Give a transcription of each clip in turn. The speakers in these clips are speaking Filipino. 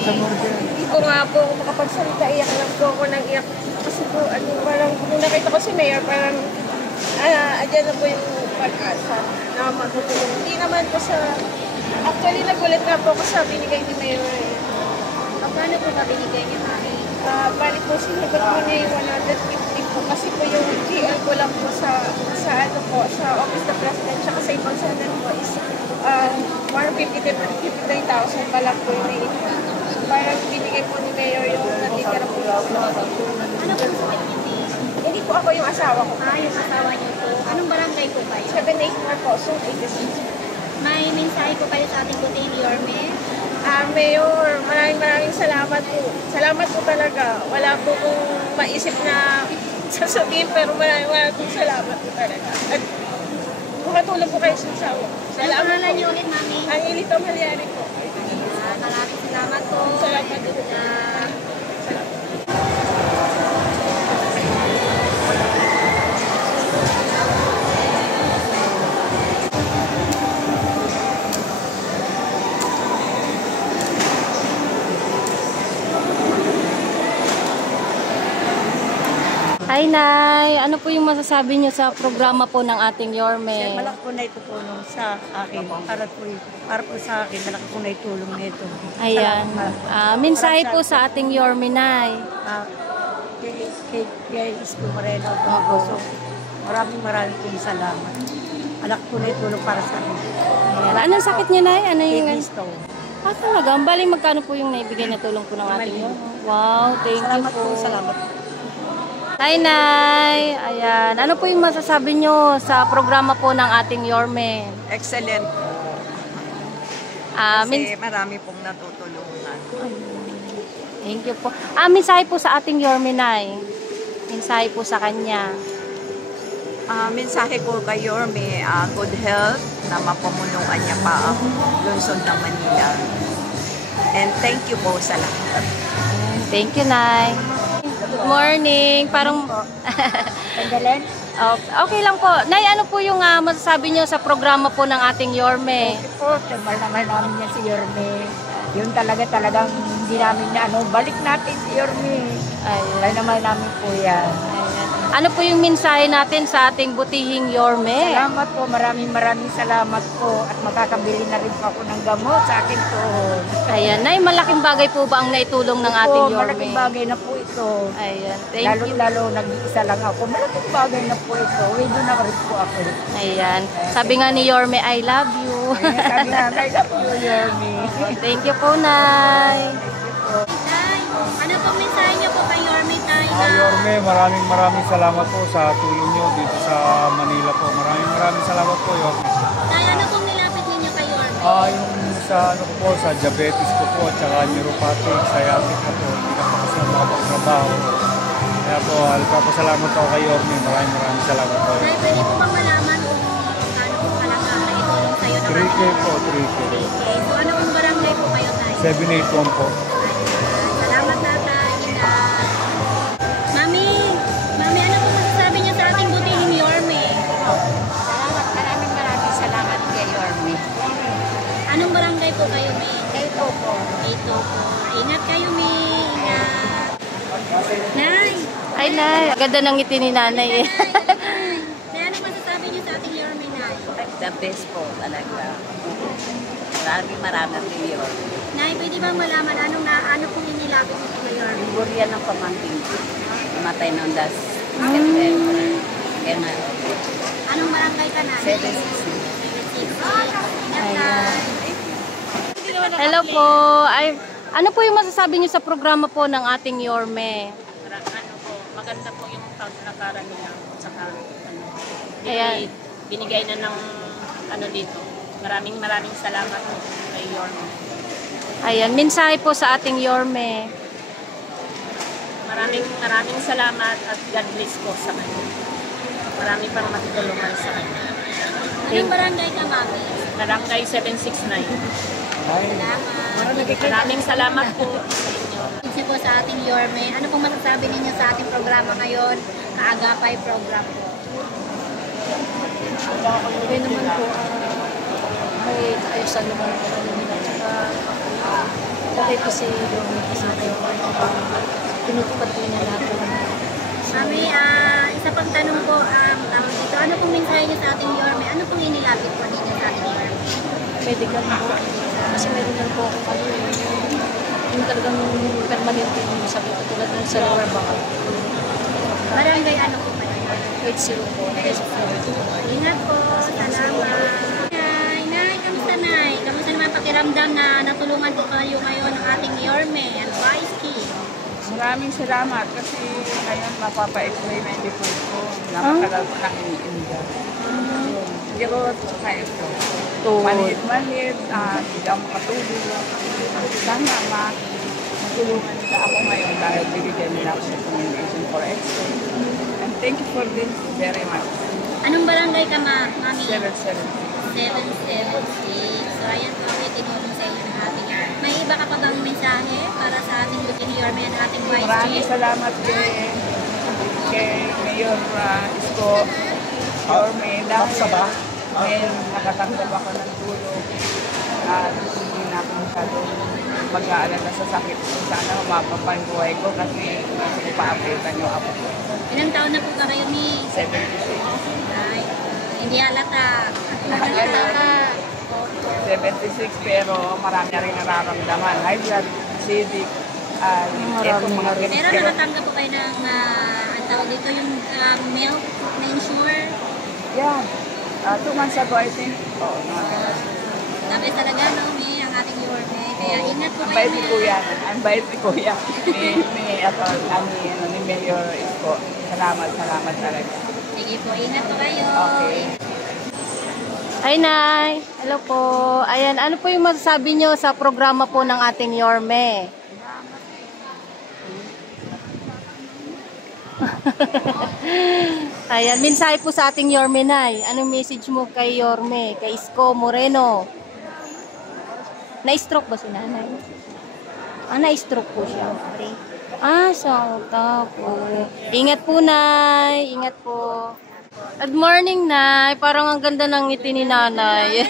Hindi ko nga po ako makapagsalita, iyak lang po ako ng iyak. Kasi po, parang nung nakita ko si Mayor, parang andyan na po yung pag-asa na matutulong. Hindi naman po sa, actually nagulat nga po ako sa binigay ni Mayor. Paano po ba binigay niya, Mami? Balik po sinagot ko niya yung 150 po kasi po yung GL ko lang po sa Office of President tsaka sa ibang Senate po is 159,000 pa lang po yun. Parang binigay po ni Mayor yung natitira po. Ano po sakit niya? Hindi po ako yung asawa ko. Yung asawa niyo po. Anong barangay po kayo? 784 po, so 86. May mensahe po kayo sa ating Butihing Yorme? Mayor, maraming salamat po. Salamat po talaga. Wala po kong maisip na sasabihin pero maraming po salamat po talaga. At makatulong po kayo sa asawa. Salamat po. Niyo ulit, Mami? Ang Ilito Malyari po. Maraming salamat po. Salamat po. Hi, Nay! Ano po yung masasabi niyo sa programa po ng ating Yorme? Malaki po na itutulong sa akin. Para po sa akin, malaki po na itulong nito. Ayan. Mensahe po sa ating Yorme, Nay. Kay Isko Moreno. So, maraming pong salamat. Malaki po na itulong para sa akin. Ayan. Anong sakit niya, Nay? Ano yung... Kidney stone. Talaga? Ang baling magkano po yung naibigay na tulong po ng ating Yorme? Wow, thank you po. Salamat po. Hi, Nay! Ayan. Ano po yung masasabi nyo sa programa po ng ating Yorme? Excellent. Kasi marami pong natutulungan. Thank you po. Mensahe po sa ating Yorme, Nay. Mensahe po sa kanya. Mensahe ko kay Yorme, good health, na mapamunuan niya pa ang lungsod ng Manila. And thank you po sa lahat. Thank you, Nay. Good morning. Parang... okay lang po. Nay, ano po yung masasabi nyo sa programa po ng ating Yorme? Po, temal naman namin yan si Yorme. Yun talagang hindi namin na balik natin si Yorme. Ay naman namin po yan. Ano po yung mensahe natin sa ating Butihing Yorme? Salamat po, maraming salamat po. At makakabili na rin po ako ng gamot sa akin po. Ayan, Nay, malaking bagay po ba ang naitulong ng ating Yorme? Malaking bagay na po ito. Ayan, thank you. Lalo, nag-iisa lang ako. Malaking bagay na po ito. Widow na rin po ako. Ayan, sabi nga ni Yorme, I love you. Sabi nga, I love you, Yorme. Thank you po, Nay. Tay, ano pong mensahe niyo po kay Yorme, Tay? Yorme, maraming salamat po sa tulong nyo dito sa Manila po. Maraming salamat po, Yorme. Tay, ano pong nilapit ninyo kay Yorme? Yung sa sa diabetes ko po, at saka neuropathic, sciatic na po. Hindi na po kasi makapagtrabaho. Kaya po, salamat po kay Yorme. Maraming salamat po. Tay, pwede po bang malaman kung gaano po kalaki ang naitulong sa'yo ng 3K po, 3K. Okay, so ano pong barangay po kayo, Tay? 781 po. Salamat, Tatay. Mami, ano po masasabi niyo sa ating Butihing Yorme? Maraming salamat kay Yorme. Anong barangay po kayo, May? Ito po. Ito po. Ingat kayo, May. Ingat. Nay! Ay, Nay. Ganda ng ngiti ni Nanay eh. Nay, ano masasabi niyo sa ating Yorme, Nay? The best po talaga. Maraming milyon. Nay, pwede ba malaman ano pong inilapit niyo kay Yorme? Burian ng pamangkin ko. Namatay noong last September. Kaya nga, Anong barangay ka, Nay? 76. Ingat ka. Hello po. Ay, ano po yung masasabi niyo sa programa po ng ating Yorme? Maganda po yung paglakaran nila. Saka, Ayan. binigay na ng dito. Maraming salamat po kay Yorme. Ayan, mensahe po sa ating Yorme. Maraming salamat at God bless po sa kanya. Marami pang matutulungan sa kanya. Anong barangay ka, Mami? Barangay 769. Salamat. Maraming salamat po sa inyo. Kasi po sa ating Yorme, ano pong masasabi ninyo sa ating programa ngayon? Kaagapay program po. Okay naman po. May kaayusan naman po. Okay po si Yorme kasi pinutupad po niya lahat. Mami, isa pang tanong po, tawag dito, ano pong mensahe niyo sa ating Yorme? Ano pong inilapit po ninyo sa ating Yorme? Medical po. Kasi medical po ako yung talagang permanent yung sabi ko tulad ng sa lower baka. Barangay ano po ba yun? 8-0 po. Ingat po, salamat. Nay, kamusta Nay? Kamusta naman pakiramdam na natulungan po kayo ngayon ng ating Yorme and Vice King? Maraming salamat kasi ngayon mapapa-explain na hindi po ito. Napatagal ko nang iniinda. Pero tsaka ito. Manhid-manhid, hindi ako makatulog. Sana matulungan nila ako ngayon dahil bibigyan nila ako ng recommendation for extra. And thank you for this very much. Anong barangay ka, Mami? 776. 776. So, ayan po ang itinulong sa inyo ng ating Yorme. May iba ka pa bang mensahe para sa ating Bukid Yorme at ating Vice Maraming Chief? salamat kay Mayor Isko Yorme dahil ngayon nakatanggap ako ng tulong at hindi na ako masyadong mag-aalala sa sakit ko. Sana mapapanbuhay ko kasi pa-updatean yung apo ko. Ilang taon na po ba kayo ni? 76. Ay, hindi halata. Halata. 76 pero marami na rin nararamdaman. High blood, acidic, itong mga Pero nakatanggap po kayo ng, ang tawag dito, yung milk na insure. Yeah. 2 months ago, I think. Oo, Sabi talaga, no, May, ang ating Yorme. Kaya ingat po ang kayo, bait ni May. Kuya. Ang bait ni Kuya. Ni Mayor Isko. Salamat talaga. Sige po, ingat po kayo. Okay. Hi, Nay. Hello po. Ayan, ano po yung masasabi nyo sa programa po ng ating Yorme? Ayan, mensahe po sa ating Yorme, Nay. Anong message mo kay Yorme, kay Isko Moreno? Na-stroke ba si Nanay? Na-stroke po siya. Sauta po. Ingat po, Nay. Ingat po. Good morning, Nay. Parang ang ganda ng ngiti ni Nanay.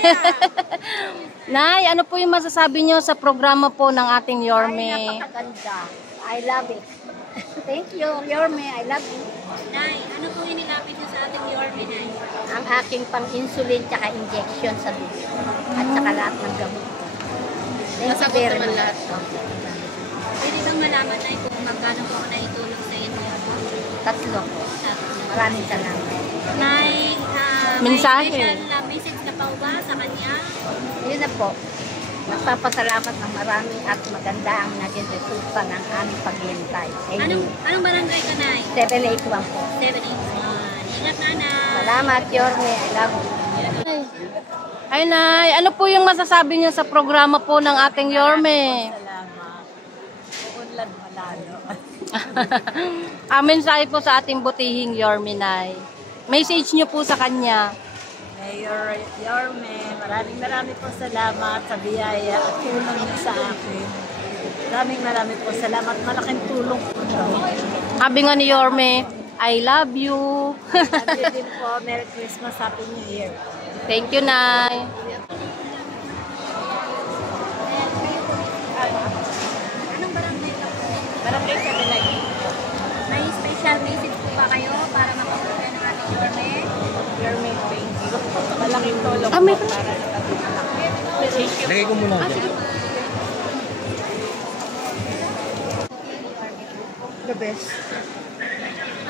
Nay, ano po yung masasabi nyo sa programa po ng ating Yorme? Napakaganda. I love it. Thank you, Yorme. I love you. Nay, ano po inilapit niyo sa ating Yorme, Nay? Ang aking pang-insulin tsaka injection sa dugo. At saka lahat ng gamot ko. Thank you very much. Pwede bang malaman, Nay, kung magkano po ako naitulong sa inyo? 3 po. Maraming salamat. Nay, Mensahe. may special message ka pa ba sa kanya? Yun na po. Nagpapasalamat ng marami at maganda ang naging resulta ng aming paghihintay. Anong barangay ka, Nay? 781 po. 781. Ingat, Nanay. Salamat, Yorme. I love you. Hi, Nay. Ano po yung masasabi nyo sa programa po ng ating Yorme? Salamat. Uunlad malalo. Mensahe po sa ating butihing Yorme, Nay. Message nyo po sa kanya. Mayor Yorme, maraming po salamat sa biyaya at tulong niyo sa akin. Maraming po salamat. Malaking tulong po ito. Sabi nga ni Yorme, I love you. Sabi din po, Merry Christmas, Happy New Year. Thank you, Nay. Anong barangay ka po? Barangay sa Bilay. May special message po ba kayo para mapapagyan ng ating Yorme? Yorme, thank you. Malaking tulong may po para sa tabi anak. Lagay ko muna dyan. The best.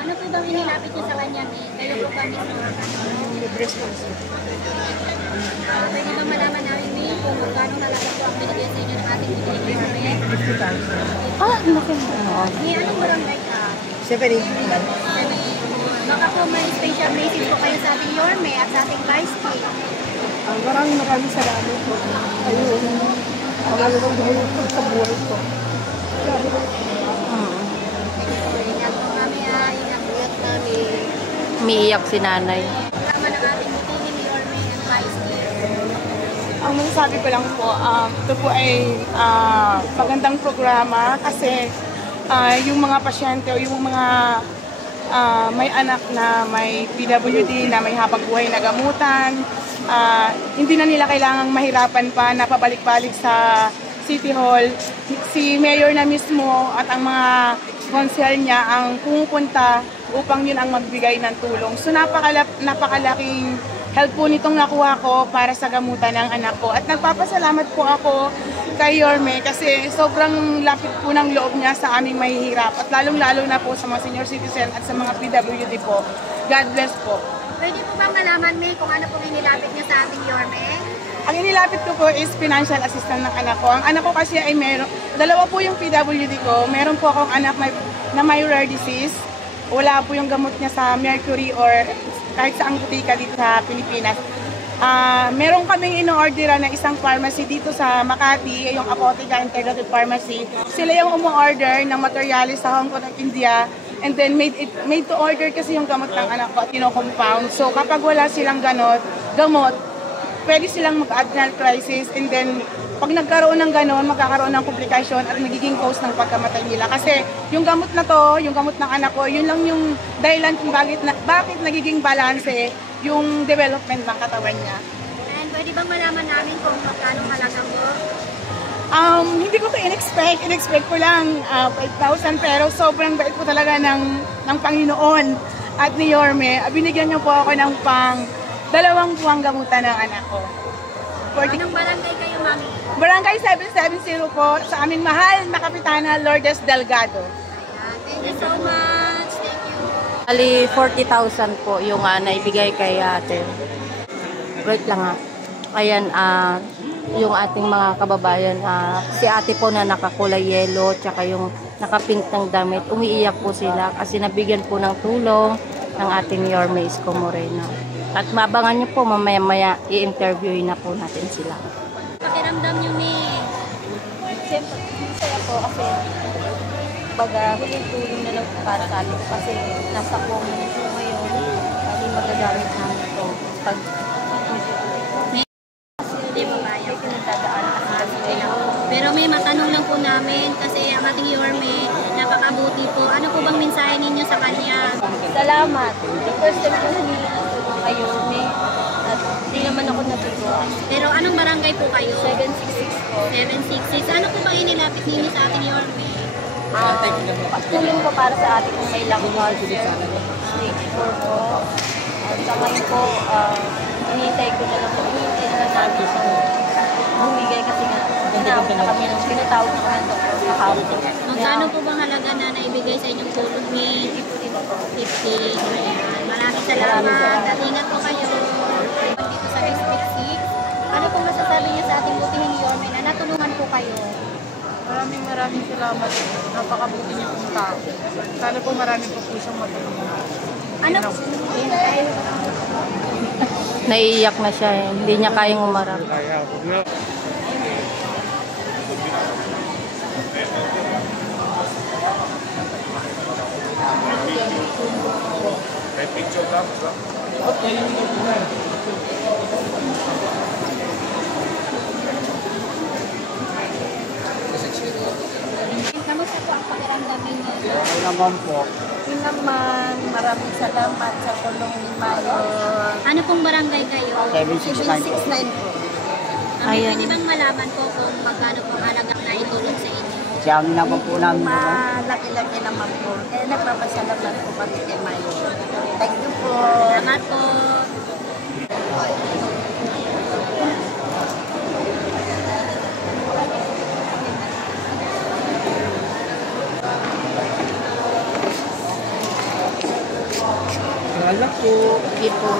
Ano po bang inilapit niyo sa kanya, May? Kayo po ba mismo? The breast cancer. Pwede ba malaman namin, May, kung magkano halaga po ang binigay sa inyo ng ating bibigay Yorme? 50,000. Laki. May anong barangay ka? 781. Baka po may special message po kayo sa ating Yorme at sa ating Vice King. Maraming salamat po. Ayun. Ang alam ko sa buhay ko. Ingat po kami, ingat namin. Umiiyak si Nanay. Kasama ng ating butihing Yorme and Vice King. Ang masasabi ko lang po, ito po ay magandang programa kasi yung mga pasyente o yung mga may anak na may PWD, na may habang buhay na gamutan, hindi na nila kailangang mahirapan pa na pabalik-balik sa City Hall, si Mayor na mismo at ang mga konsehal niya ang pumupunta upang yun ang magbigay ng tulong. So napakalaking help po nitong nakuha ko para sa gamutan ng anak ko. At nagpapasalamat po ako kay Yorme kasi sobrang lapit po ng loob niya sa aming mahihirap at lalong-lalo na po sa mga senior citizen at sa mga PWD po. God bless po. Pwede po bang malaman, May, kung ano pong inilapit niya sa ating Yorme? Ang inilapit ko po is financial assistance ng anak ko. Ang anak ko kasi ay dalawa po yung PWD ko. Meron po akong anak na may rare disease. Wala po yung gamot niya sa Mercury or kahit sa butika dito sa Pilipinas. Meron kaming ino-orderan na isang pharmacy dito sa Makati, yung Apotheca Integrated Pharmacy. Sila yung umu-order ng materialis sa Hong Kong at India. And then made to order kasi yung gamot ng anak ko at compound. So kapag wala silang gamot, pwede silang mag-adrenal crisis. And then pag nagkaroon ng ganon, magkakaroon ng komplikasyon at magiging cause ng pagkamatay nila. Kasi yung gamot na to, yung gamot ng anak ko, yun lang yung dahilan kung bakit nagiging balanse yung development ng katawan niya. And pwede bang malaman namin kung magkano halaga mo? Hindi ko ito in-expect. In-expect ko lang 5,000 pero sobrang bait po talaga ng Panginoon at ni Yorme. Binigyan niyo po ako ng dalawang buwang gamutan ng anak ko. Anong barangay kayo, Mami? Barangay 770 po sa aming mahal na Kapitana Lourdes Delgado. Thank you so much. Thank you. Ali 40,000 po yung naibigay kay ate. Wait lang ha. Ayan, yung ating mga kababayan, si ate po na nakakulay yellow, tsaka yung nakapink ng damit, umiiyak po sila kasi nabigyan po ng tulong ng ating Yorme Isko Moreno. At mabangan nyo po, mamaya-maya i-interviewin na po natin sila. Pakiramdam nyo, May. Siyempre, masaya po kasi huling tulong na lang po para sa atin kasi nasa po ngayon, hindi magagamit namin ito. Pag Hindi mo kaya. pinagdadaan kasi Pero may matanong lang po namin kasi ang ating Yorme, napakabuti po. Ano po bang mensahe ninyo sa kanya? salamat. The first time ko humingi ng tulong kay Yorme at hindi naman ako natutuwa. Pero anong barangay po kayo? 766 po. 766. Ano po bang inilapit ninyo sa ating Yorme? Tulong ko para sa ating kung may lung cancer. Stage 4 po. At sa ngayon po, hinihintay na lang namin siyang bumigay kasi nga tinawag na kami ng pinatawag na kami ng doktor kahapon. Magkano po bang halaga na naibigay sa inyong tulong ni 50? Ayan. Maraming salamat. At ingat po kayo. Dito sa District 6. Ano pong masasabi niyo sa ating butihing Yorme na natulungan po kayo? Maraming salamat. Napakabuti niyo pong tao. Sana po marami po siyang matulungan. Ano? Naiiyak na siya, hindi niya kayang umarap. May picture lang. Kamusta po ang pakiramdam ninyo? Okay naman po. Yun naman, maraming salamat sa tulong ni Mayor. Ano pong barangay kayo? 769 po. Ayan. Pwede bang malaman po kung magkano po halaga na itulong sa inyo? Siyang naman po namin. Malaki-laki naman po. Nagpapasalamat po kami kay Mayor. Thank you po. Salamat po. Wala po. Hindi po.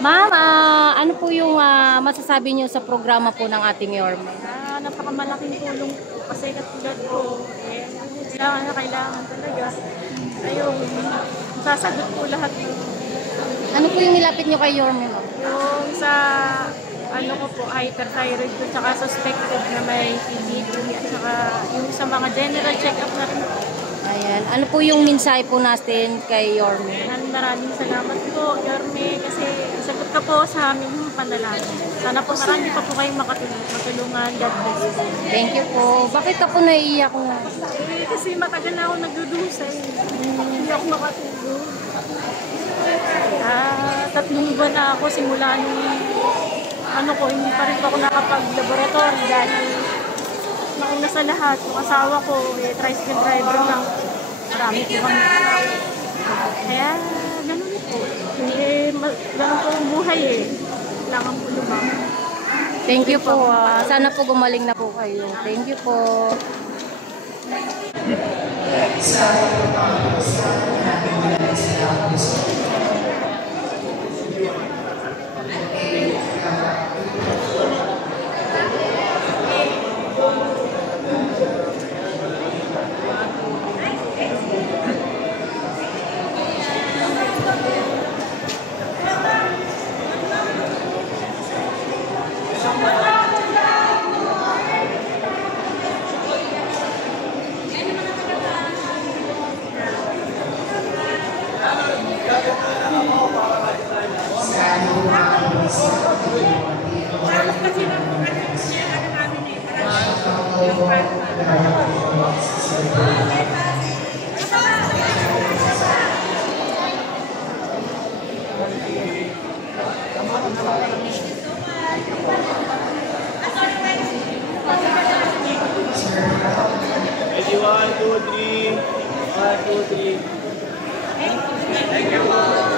Ma'am, ano po yung masasabi niyo sa programa po ng ating Yorme? Napakamalaking tulong po kasi katulad ko, kailangan talaga. Ayun, sasagot po lahat ng Ano po yung nilapit niyo kay Yorme, ma'am? yung sa ano ko po, hyperthyroid ko, tsaka suspected na may PCOD, at saka yung sa mga general check-up na rin. Ayan. Ano po yung mensahe po natin kay Yorme? Maraming salamat po, Yorme, kasi sagot ka po sa aming panalangin. Sana po marami pa po kayong matulungan. God bless. Thank you po. Bakit ako naiiyak na? Kasi matagal na ako nagdudusa. Hindi ako makatulog. 3 buwan na ako simula nung hindi pa rin ako nakapag-laboratory dahil nauna sa lahat, yung asawa ko, tricycle driver lang. Marami po kami. Kaya, ganun po. Ganun po ang buhay Kailangan po lumang. Thank you po. Sana po gumaling na po kayo. Thank you po. Ready, 1, 2, 3. 1, 2, 3. Thank you.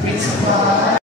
Principal